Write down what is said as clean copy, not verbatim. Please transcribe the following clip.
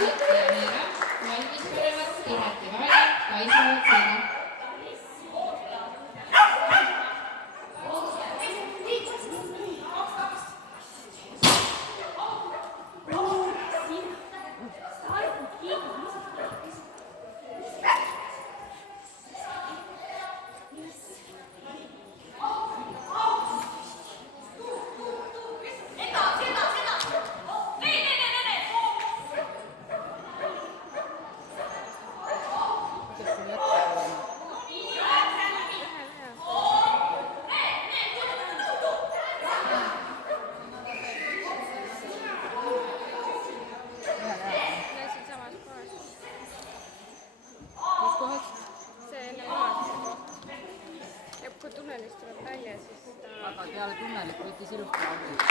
valmis panevad tihedti vahele, kaisavad seda. Kui tunnelist tuleb välja, siis ta... Aga peale tunnelit võttis ilusti auto.